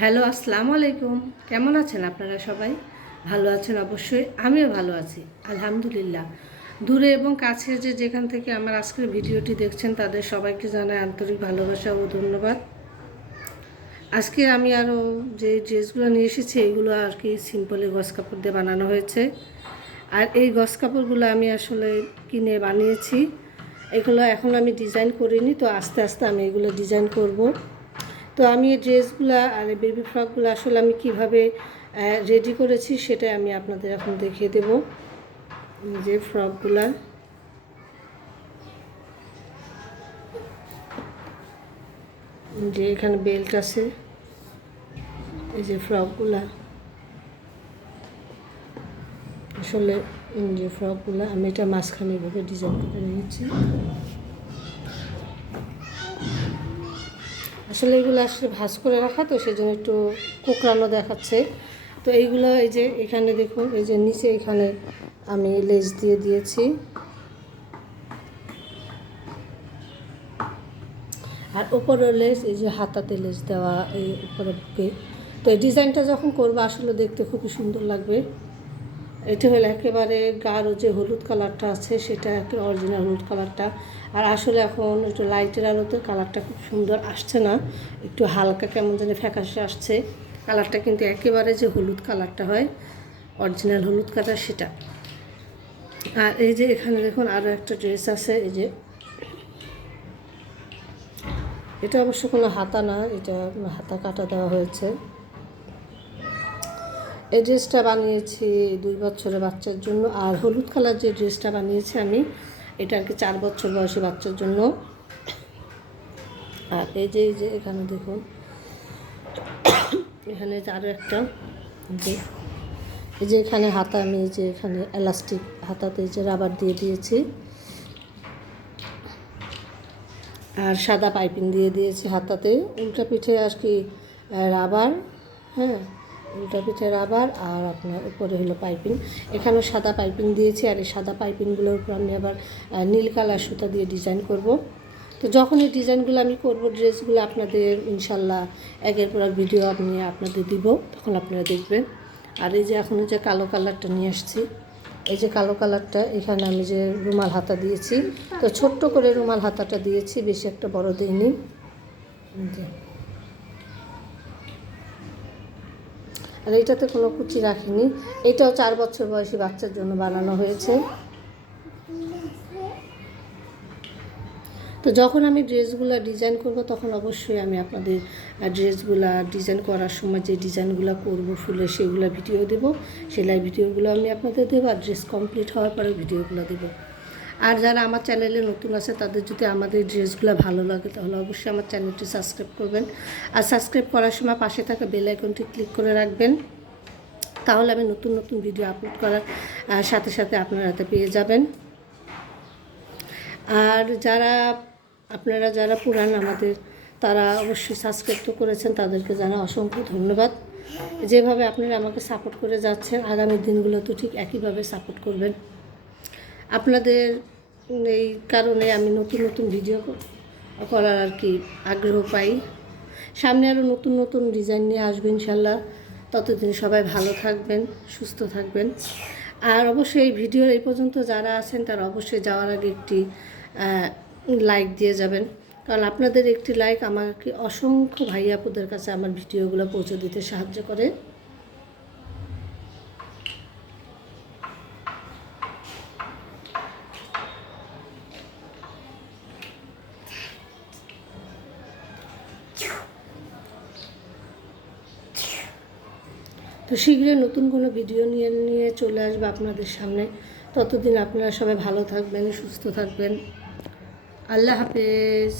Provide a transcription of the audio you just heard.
Hello, আসসালামু আলাইকুম। কেমন আছেন আপনারা সবাই? ভালো আছেন অবশ্যই, আমিও ভালো আছি আলহামদুলিল্লাহ। দূরে এবং কাছে যেখান থেকে আমার আজকের ভিডিওটি দেখছেন তাদের সবাইকে জানাই আন্তরিক ভালোবাসা ও ধন্যবাদ। আজকে আমি আরও যে ড্রেসগুলো নিয়ে এসেছি এগুলো আর কি সিম্পলি গস কাপড় দিয়ে বানানো হয়েছে। আর এই গস কাপড়গুলো আমি আসলে কিনে বানিয়েছি। এগুলো এখন আমি ডিজাইন করিনি, তো আস্তে আস্তে আমি এগুলো ডিজাইন করব। তো আমি এই ড্রেসগুলো আর বেবি ফ্রকগুলো আসলে আমি কিভাবে রেডি করেছি সেটা আমি আপনাদের এখন দেখিয়ে দেব। যে ফ্রকগুলা যে এখানে বেল্ট আছে, এই যে ফ্রকগুলা আসলে যে ফ্রকগুলো আমি এটা মাঝখানে এভাবে ডিজাইন করে নিয়েছি। আসলে এগুলো আসলে ভাঁজ করে রাখা, তো সেই জন্য একটু কোঁকড়ানো দেখাচ্ছে। তো এইগুলো এই যে এখানে দেখুন, এই যে নিচে এখানে আমি লেস দিয়ে দিয়েছি, আর উপরের লেস এই যে হাতাতে লেস দেওয়া এই উপরে বুকে। তো এই ডিজাইনটা যখন করবো আসলে দেখতে খুবই সুন্দর লাগবে। এটা হলো একেবারে গাঢ় যে হলুদ কালারটা আছে সেটা একটা অরিজিনাল হলুদ কালারটা। আর আসলে এখন একটু লাইটের আলোতে কালারটা খুব সুন্দর আসছে না, একটু হালকা কেমন জানি ফ্যাকাশে আসছে কালারটা, কিন্তু একেবারে যে হলুদ কালারটা হয় অরিজিনাল হলুদ কালার সেটা। আর এই যে এখানে দেখুন আরও একটা ড্রেস আছে, এই যে এটা অবশ্য কোনো হাতা না, এটা হাতা কাটা দেওয়া হয়েছে। এই ড্রেসটা বানিয়েছি 2 বছরের বাচ্চার জন্য। আর হলুদ কালার যে ড্রেসটা বানিয়েছি আমি, এটা আর কি 4 বছর বয়সী বাচ্চার জন্য। আর এই যে এখানে দেখুন, এখানে আরও একটা, এই যে এখানে হাতা আমি এই যে এখানে এলাস্টিক হাতাতে যে রাবার দিয়ে দিয়েছি, আর সাদা পাইপিং দিয়ে দিয়েছি হাতাতে। উল্টা পিঠে আর কি রাবার, হ্যাঁ উল্টা পিঠে রাবার, আর আপনার উপরে হলো পাইপিং। এখানেও সাদা পাইপিং দিয়েছি, আর এই সাদা পাইপিংগুলোর উপর আমি আবার নীল কালার সুতা দিয়ে ডিজাইন করব। তো যখন এই ডিজাইনগুলো আমি করব ড্রেসগুলো আপনাদের ইনশাল্লাহ একের পর এক ভিডিও আমি আপনাদের দিব, তখন আপনারা দেখবেন। আর এই যে এখন যে কালো কালারটা নিয়ে আসছি, এই যে কালো কালারটা এখানে আমি যে রুমাল হাতা দিয়েছি, তো ছোট্ট করে রুমাল হাতাটা দিয়েছি, বেশি একটা বড় দিইনি। আর এইটাতে কোনো কুচি রাখিনি, এটাও 4 বছর বয়সী বাচ্চার জন্য বানানো হয়েছে। তো যখন আমি ড্রেসগুলো ডিজাইন করব তখন অবশ্যই আমি আপনাদের ড্রেসগুলো ডিজাইন করার সময় যে ডিজাইনগুলো করব ফুলের সেগুলো ভিডিও দেব, সেলাই ভিডিওগুলো আমি আপনাদের দেবো। আর ড্রেস কমপ্লিট হওয়ার পরে ভিডিওগুলো দেবো। আর যারা আমার চ্যানেলে নতুন আছে তাদের যদি আমাদের ড্রেসগুলো ভালো লাগে তাহলে অবশ্যই আমার চ্যানেলটি সাবস্ক্রাইব করবেন। আর সাবস্ক্রাইব করার সময় পাশে থাকা বেল আইকনটি ক্লিক করে রাখবেন, তাহলে আমি নতুন নতুন ভিডিও আপলোড করার সাথে সাথে আপনারা হাতে পেয়ে যাবেন। আর আপনারা যারা পুরান আমাদের, তারা অবশ্যই সাবস্ক্রাইব তো করেছেন, তাদেরকে জানা অসংখ্য ধন্যবাদ। যেভাবে আপনারা আমাকে সাপোর্ট করে যাচ্ছেন আগামী দিনগুলো তো ঠিক একইভাবে সাপোর্ট করবেন। আপনাদের এই কারণে আমি নতুন নতুন ভিডিও করার আর কি আগ্রহ পাই। সামনে আরও নতুন নতুন ডিজাইন নিয়ে আসবেন ইনশাল্লাহ। ততদিন সবাই ভালো থাকবেন, সুস্থ থাকবেন। আর অবশ্যই এই ভিডিওর এই পর্যন্ত যারা আছেন তারা অবশ্যই যাওয়ার আগে একটি লাইক দিয়ে যাবেন, কারণ আপনাদের একটি লাইক আমাকে অসংখ্য ভাইয়াপুদের কাছে আমার ভিডিওগুলো পৌঁছে দিতে সাহায্য করে। তো শীঘ্রই নতুন কোনো ভিডিও নিয়ে চলে আসবে আপনাদের সামনে। ততদিন আপনারা সবাই ভালো থাকবেন, সুস্থ থাকবেন। আল্লাহ হাফেজ।